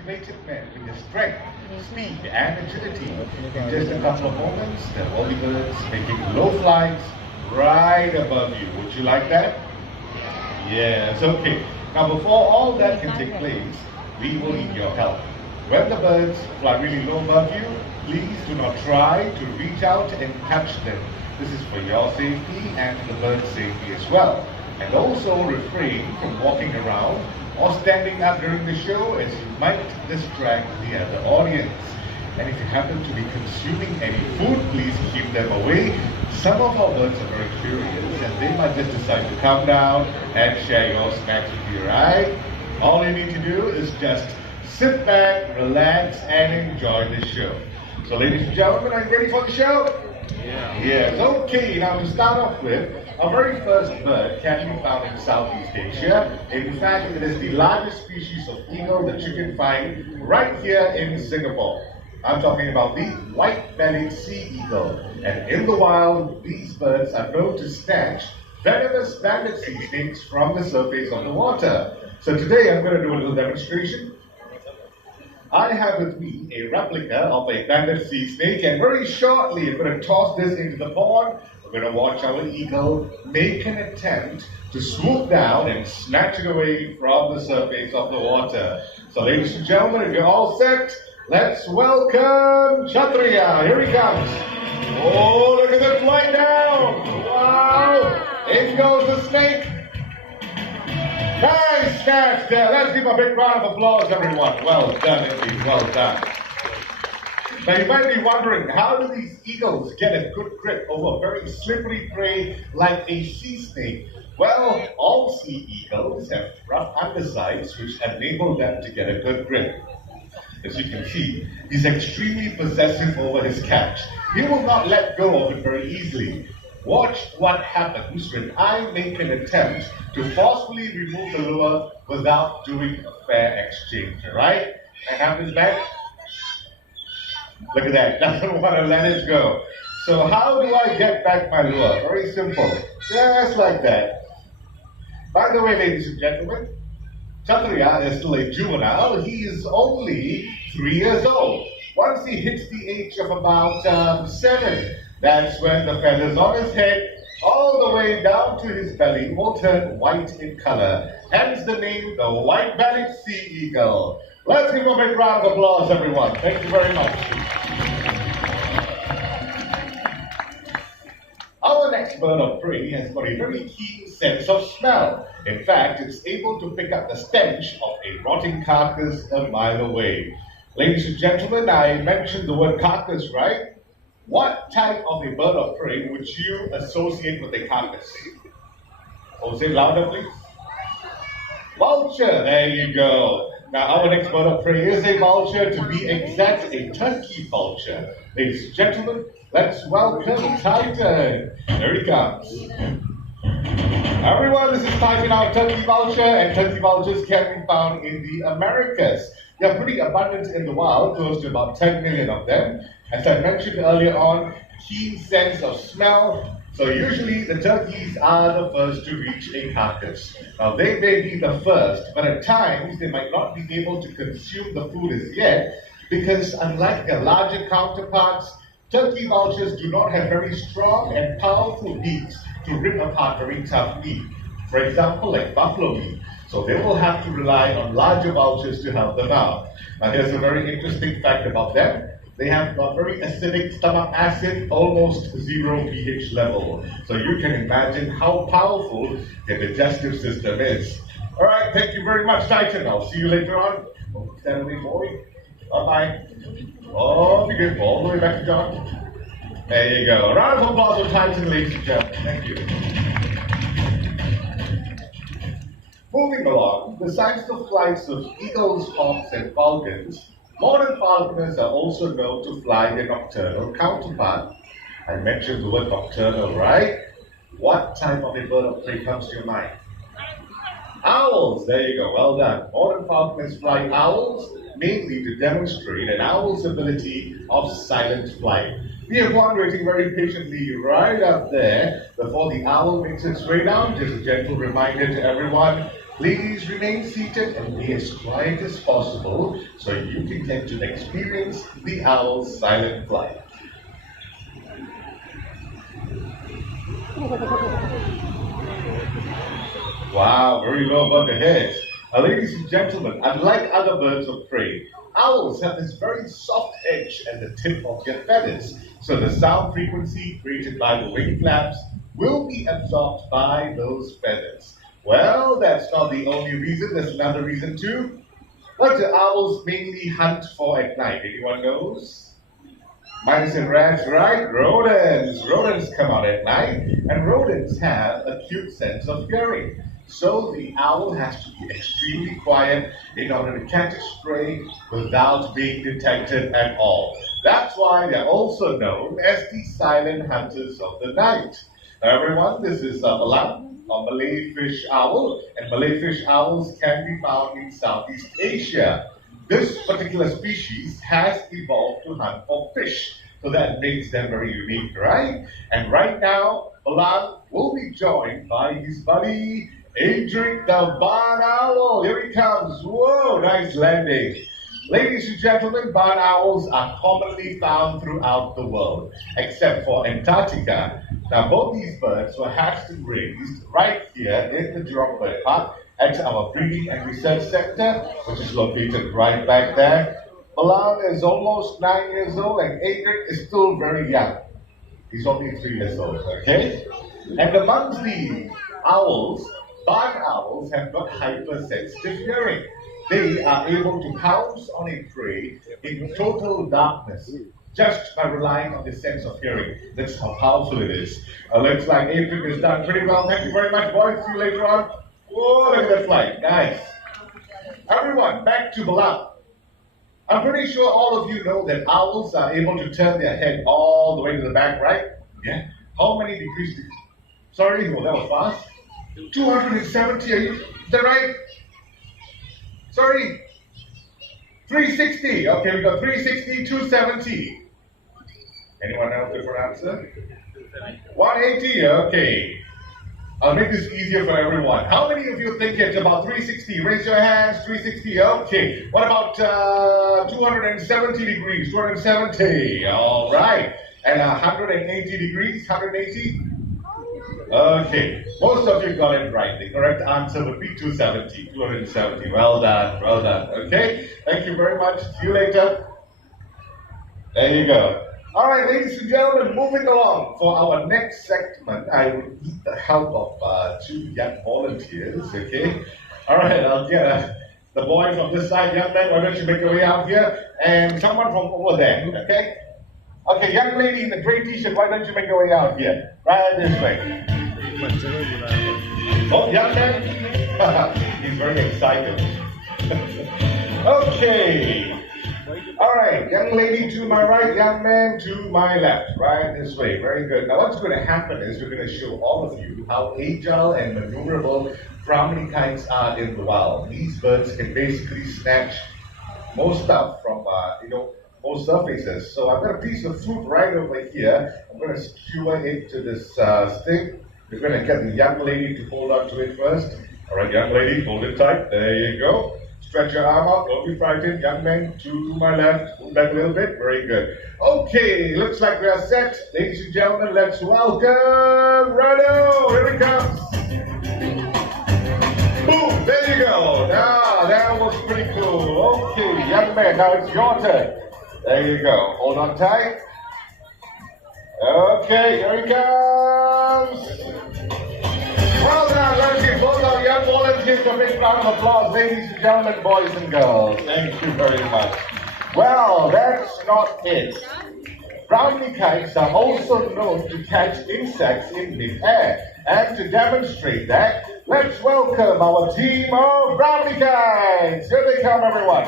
activated men with their strength, speed, and agility. In just a couple of moments, the early birds making low flights right above you. Would you like that? Yes, okay. Now before all that can take place, we will need your help. When the birds fly really low above you, please do not try to reach out and touch them. This is for your safety and the bird's safety as well. And also refrain from walking around or standing up during the show, as you might distract the other audience. And if you happen to be consuming any food, please keep them away. Some of our birds are very curious and they might just decide to come down and share your snacks with you, right? All you need to do is just sit back, relax, and enjoy the show. So ladies and gentlemen, are you ready for the show? Yeah. Yes, okay. Now to start off with, our very first bird can be found in Southeast Asia. In fact, it is the largest species of eagle that you can find right here in Singapore. I'm talking about the white-bellied sea eagle. And in the wild, these birds are known to snatch venomous banded sea snakes from the surface of the water. So today I'm going to do a little demonstration. I have with me a replica of a banded sea snake, and very shortly I'm going to toss this into the pond. We're going to watch our eagle make an attempt to swoop down and snatch it away from the surface of the water. So ladies and gentlemen, if you're all set, let's welcome Kshatriya. Here he comes. Oh, look at it fly down. Wow. In goes the snake. Nice catch there. Let's give a big round of applause, everyone. Well done, indeed. Well done. Now you might be wondering, how do these eagles get a good grip over very slippery prey like a sea snake? Well, all sea eagles have rough undersides which enable them to get a good grip. As you can see, he's extremely possessive over his catch. He will not let go of it very easily. Watch what happens when I make an attempt to forcefully remove the lure without doing a fair exchange, alright? I have his back. Look at that, doesn't want to let it go. So how do I get back my lure? Very simple, just like that. By the way, ladies and gentlemen, Kshatriya is still a juvenile. He is only 3 years old. Once he hits the age of about 7, that's when the feathers on his head, all the way down to his belly, will turn white in color. Hence the name, the white-bellied sea eagle. Let's give him a big round of applause, everyone. Thank you very much. Our next bird of prey has got a very keen sense of smell. In fact, it's able to pick up the stench of a rotting carcass a mile away. Ladies and gentlemen, I mentioned the word carcass, right? What type of a bird of prey would you associate with a carcass? Oh, say louder, please. Vulture, there you go. Now, our next bird of prey is a vulture, to be exact, a turkey vulture. Ladies and gentlemen, let's welcome Titan. There he comes. Everyone, this is Titan, our turkey vulture, and turkey vultures can be found in the Americas. They are pretty abundant in the wild, close to about 10 million of them. As I mentioned earlier on, keen sense of smell. So usually the turkeys are the first to reach a carcass. Now they may be the first, but at times they might not be able to consume the food as yet, because unlike their larger counterparts, turkey vultures do not have very strong and powerful beaks to rip apart very tough meat. For example, like buffalo meat. So they will have to rely on larger vultures to help them out. Now here's a very interesting fact about them. They have got very acidic stomach acid, almost 0 pH level. So you can imagine how powerful their digestive system is. All right, thank you very much, Titan. I'll see you later on. Stand away, boy. Bye-bye. Oh, be good. All the way back to John. There you go. Round of applause for Titan, ladies and gentlemen. Thank you. Moving along, besides the flights of eagles, hawks, and falcons, modern falconers are also known to fly their nocturnal counterpart. I mentioned the word nocturnal, right? What type of a bird of prey comes to your mind? Owls, there you go, well done. Modern falconers fly owls, mainly to demonstrate an owl's ability of silent flight. We have one waiting very patiently right up there. Before the owl makes its way down, just a gentle reminder to everyone, Please remain seated and be as quiet as possible so you can get to experience the owl's silent flight. Wow, very low above the heads. Ladies and gentlemen, unlike other birds of prey, owls have this very soft edge at the tip of their feathers, so the sound frequency created by the wing flaps will be absorbed by those feathers. Well, that's not the only reason, there's another reason too. What do owls mainly hunt for at night? Anyone knows? Mice and rats, right? Rodents. Rodents come out at night, and rodents have a acute sense of hearing. So the owl has to be extremely quiet in order to catch its prey without being detected at all. That's why they're also known as the silent hunters of the night. Now everyone, this is Balam, a Malay fish owl, and Malay fish owls can be found in Southeast Asia. This particular species has evolved to hunt for fish, so that makes them very unique, right? And right now, Balam will be joined by his buddy, Adric the barn owl. Here he comes. Whoa, nice landing. Ladies and gentlemen, barn owls are commonly found throughout the world, except for Antarctica. Now, both these birds were hatched and raised right here in the Jurong Bird Park at our Breeding and Research Center, which is located right back there. Balam is almost 9 years old and Adric is still very young. He's only 3 years old, okay? And amongst the owls, barn owls have got hypersensitive hearing. They are able to pounce on a prey in total darkness just by relying on the sense of hearing. That's how powerful it is. Looks like Adric has done pretty well. Thank you very much, boys. See you later on. Whoa, look at that flight. Nice. Everyone, back to Balam. I'm pretty sure all of you know that owls are able to turn their head all the way to the back, right? Yeah. How many degrees? Sorry, well, that was fast. 270, is that right? Sorry. 360. Okay, we got 360, 270. Anyone else different answer? 180, okay. I'll make this easier for everyone. How many of you think it's about 360? Raise your hands, 360, okay. What about 270 degrees, 270? All right. And 180 degrees, 180? Okay, most of you got it right. The correct answer would be 270, 270. Well done, well done. Okay, thank you very much. See you later. There you go. All right, ladies and gentlemen, moving along. For our next segment, I will need the help of 2 young volunteers, okay? All right, I'll get the boy from this side, young man, why don't you make your way out here? And someone from over there, okay? Okay, young lady in the gray t-shirt, why don't you make your way out here? Right this way. Oh, young man? He's very excited. Okay. All right, young lady to my right, young man to my left. Right this way. Very good. Now what's going to happen is we're going to show all of you how agile and maneuverable Brahmini kites are in the wild. These birds can basically snatch most stuff from, most surfaces. So I've got a piece of fruit right over here. I'm going to skewer it to this stick. We're going to get the young lady to hold on to it first. All right, young lady, hold it tight. There you go. Stretch your arm out. Don't be frightened. Young man, to my left. Move back a little bit. Very good. Okay, looks like we are set. Ladies and gentlemen, let's welcome Rado. Here he comes. Boom, there you go. Now, that was pretty cool. Okay, young man, now it's your turn. There you go. Hold on tight. Okay, here he comes. Well done, let's give both our young volunteers a big round of applause, ladies and gentlemen, boys and girls. Thank you very much. Well, that's not it. Brahmini kites are also known to catch insects in mid-air. And to demonstrate that, let's welcome our team of Brahmini kites. Here they come, everyone.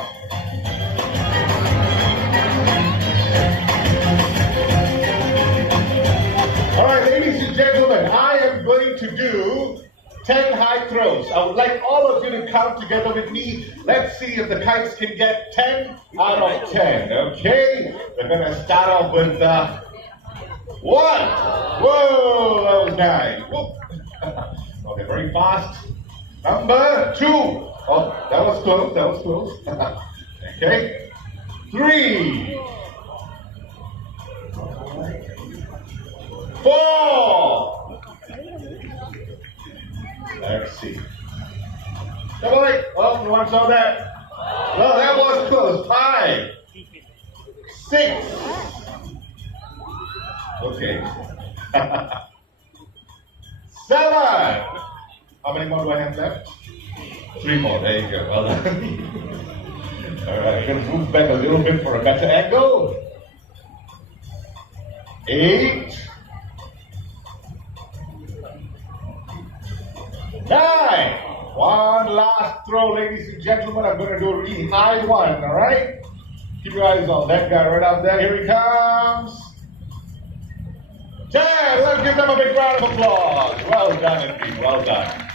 All right, ladies and gentlemen, I am going to do 10 high throws. I would like all of you to count together with me. Let's see if the kites can get 10 out of 10, okay? We're going to start off with 1. Whoa, that was nice. Whoop. Okay, very fast. Number 2. Oh, that was close, that was close. Okay. 3. 4. Let's see. Double 8. Oh, no one saw that. Well, that was close. 5. 6. Okay. 7. How many more do I have left? 3 more. There you go. Well done. All right, I'm going to move back a little bit for a better angle. 8. 9. One last throw, ladies and gentlemen. I'm going to do a really high one, all right? Keep your eyes on that guy right out there. Here he comes. 10. Let's give them a big round of applause. Well done, indeed. Well done.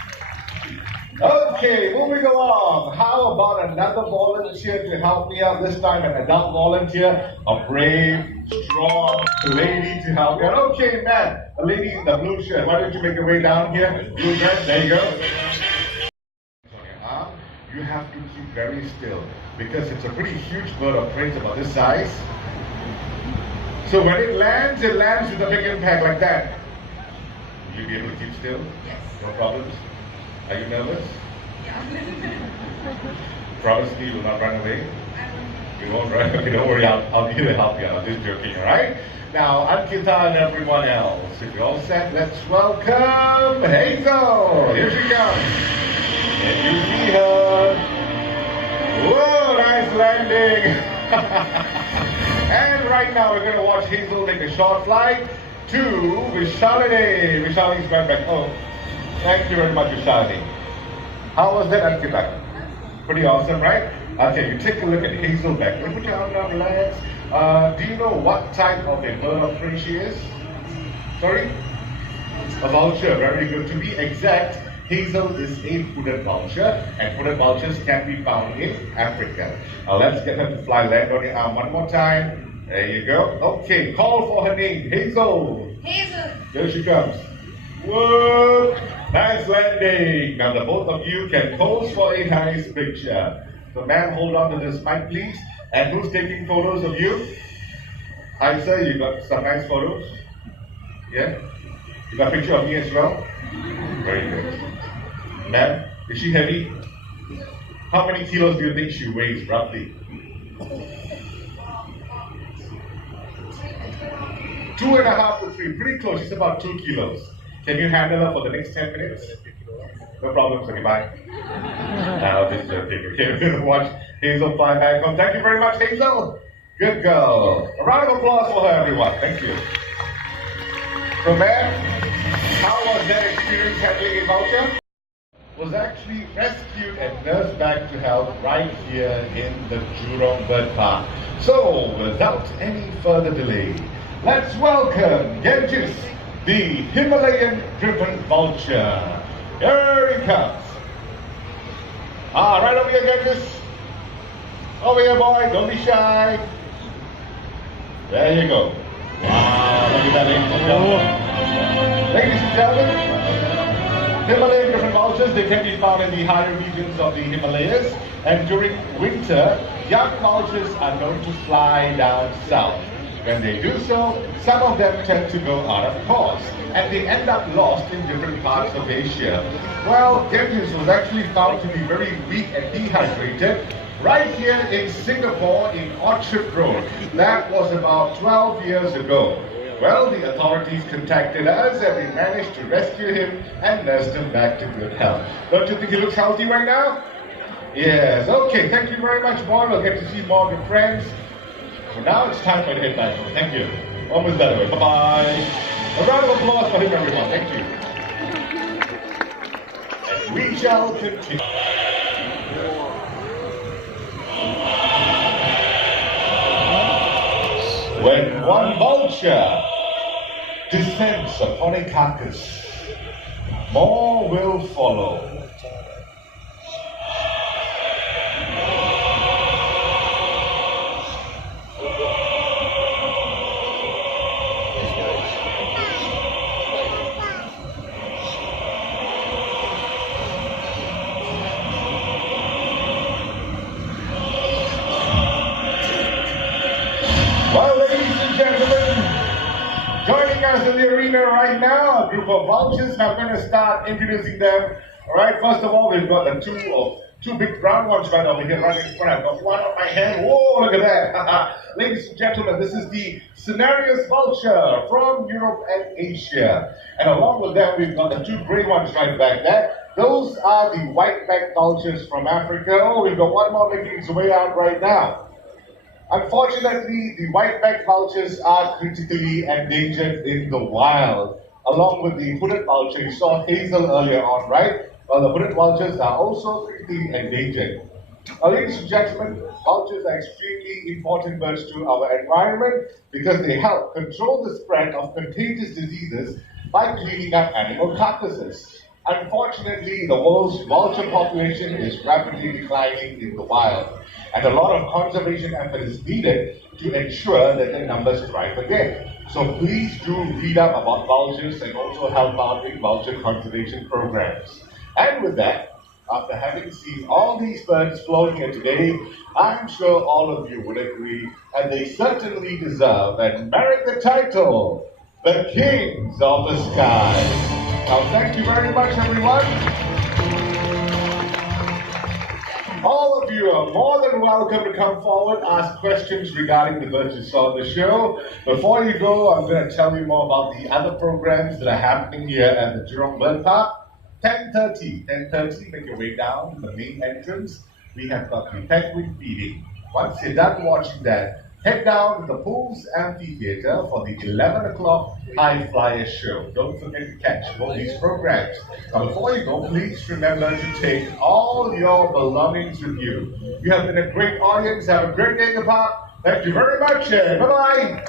Okay, moving along. How about another volunteer to help me out? This time, an adult volunteer, a brave, strong lady to help me out. Okay, man, a lady in the blue shirt. Why don't you make your way down here? Blue dress, there you go. On your arm, you have to keep very still because it's a pretty huge bird of prey. It's about this size. So when it lands with a big impact like that. Will you be able to keep still? Yes. No problems? Are you nervous? Yeah. Promise me you will not run away? I won't. You won't run away? Don't worry, I'll be here to help you. I'm just joking, alright? Now, Ankita and everyone else, if you're all set, let's welcome Hazel! Here she comes. Can you see her? Whoa, nice landing! And right now we're going to watch Hazel take a short flight to Vishalini. Vishalini's right back. Oh, thank you very much, Vishalini. How was that, Ankita? Pretty awesome, right? Okay, you take a look at Hazel back. Put your arm down, relax. Do you know what type of a bird of prey she is? Sorry? A vulture, very good. To be exact, Hazel is a hooded vulture, and hooded vultures can be found in Africa. Now let's get her to fly. Land on your arm one more time. There you go. Okay, call for her name. Hazel. Hazel. Here she comes. Whoa! Nice landing. Now the both of you can pose for a nice picture. So ma'am, hold on to this mic, please. And who's taking photos of you? Hi sir, you got some nice photos? Yeah? You got a picture of me as well? Very good. Ma'am, is she heavy? How many kilos do you think she weighs roughly? 2.5 to 3, pretty close. She's about 2 kilos. Can you handle her for the next 10 minutes? No problem, okay, bye. Now just joking. Okay, we're going to watch Hazel fly back home. Thank you very much, Hazel. Good girl. A round of applause for her, everyone. Thank you. So, ma'am, how was that experience handling a vulture? Was actually rescued and nursed back to health right here in the Jurong Bird Park. So, without any further delay, let's welcome Genghis, the Himalayan-driven vulture. Here he comes. Right over here, Genghis. Over here, boy. Don't be shy. There you go. Wow, look at that, ladies and gentlemen. Ladies and gentlemen, Himalayan-driven vultures, they can be found in the higher regions of the Himalayas. And during winter, young vultures are known to fly down south. When they do so, some of them tend to go out of course, and they end up lost in different parts of Asia. Well, Genghis was actually found to be very weak and dehydrated right here in Singapore in Orchard Road. That was about 12 years ago. Well, the authorities contacted us and we managed to rescue him and nursed him back to good health. Don't you think he looks healthy right now? Yes. Okay, thank you very much, boy. We'll get to see more of your friends. So now it's time for you to head back home. Thank you. Almost that way. Bye-bye. A round of applause for him, everyone. Thank you. And we shall continue. When one vulture descends upon a carcass, more will follow. us in the arena right now. A group of vultures. I'm going to start introducing them. All right, first of all, we've got the two big brown ones right over here, right in front. I've got one on my hand. Whoa, look at that. Ladies and gentlemen, this is the Cenarius vulture from Europe and Asia. And along with them, we've got the two gray ones right back there. Those are the white-backed vultures from Africa. Oh, we've got one more making its way out right now. Unfortunately, the white-backed vultures are critically endangered in the wild, along with the hooded vulture. You saw Hazel earlier on, right? Well, the hooded vultures are also critically endangered. Ladies and gentlemen, vultures are extremely important birds to our environment because they help control the spread of contagious diseases by cleaning up animal carcasses. Unfortunately, the world's vulture population is rapidly declining in the wild, and a lot of conservation effort is needed to ensure that the numbers thrive again. So please do read up about vultures and also help out in vulture conservation programs. And with that, after having seen all these birds flown here today, I'm sure all of you would agree, and they certainly deserve and merit the title, the Kings of the Sky. Now, thank you very much, everyone. All of you are more than welcome to come forward, ask questions regarding the birds you saw on the show. Before you go, I'm going to tell you more about the other programs that are happening here at the Jurong Bird Park. 10:30, make your way down to the main entrance. We have got the penguin feeding. Once you're done watching that, head down to the Pools Amphitheatre for the 11 o'clock High Flyer show. Don't forget to catch all these programs. Now, before you go, please remember to take all your belongings with you. You have been a great audience. Have a great day in the park. Thank you very much, and bye-bye.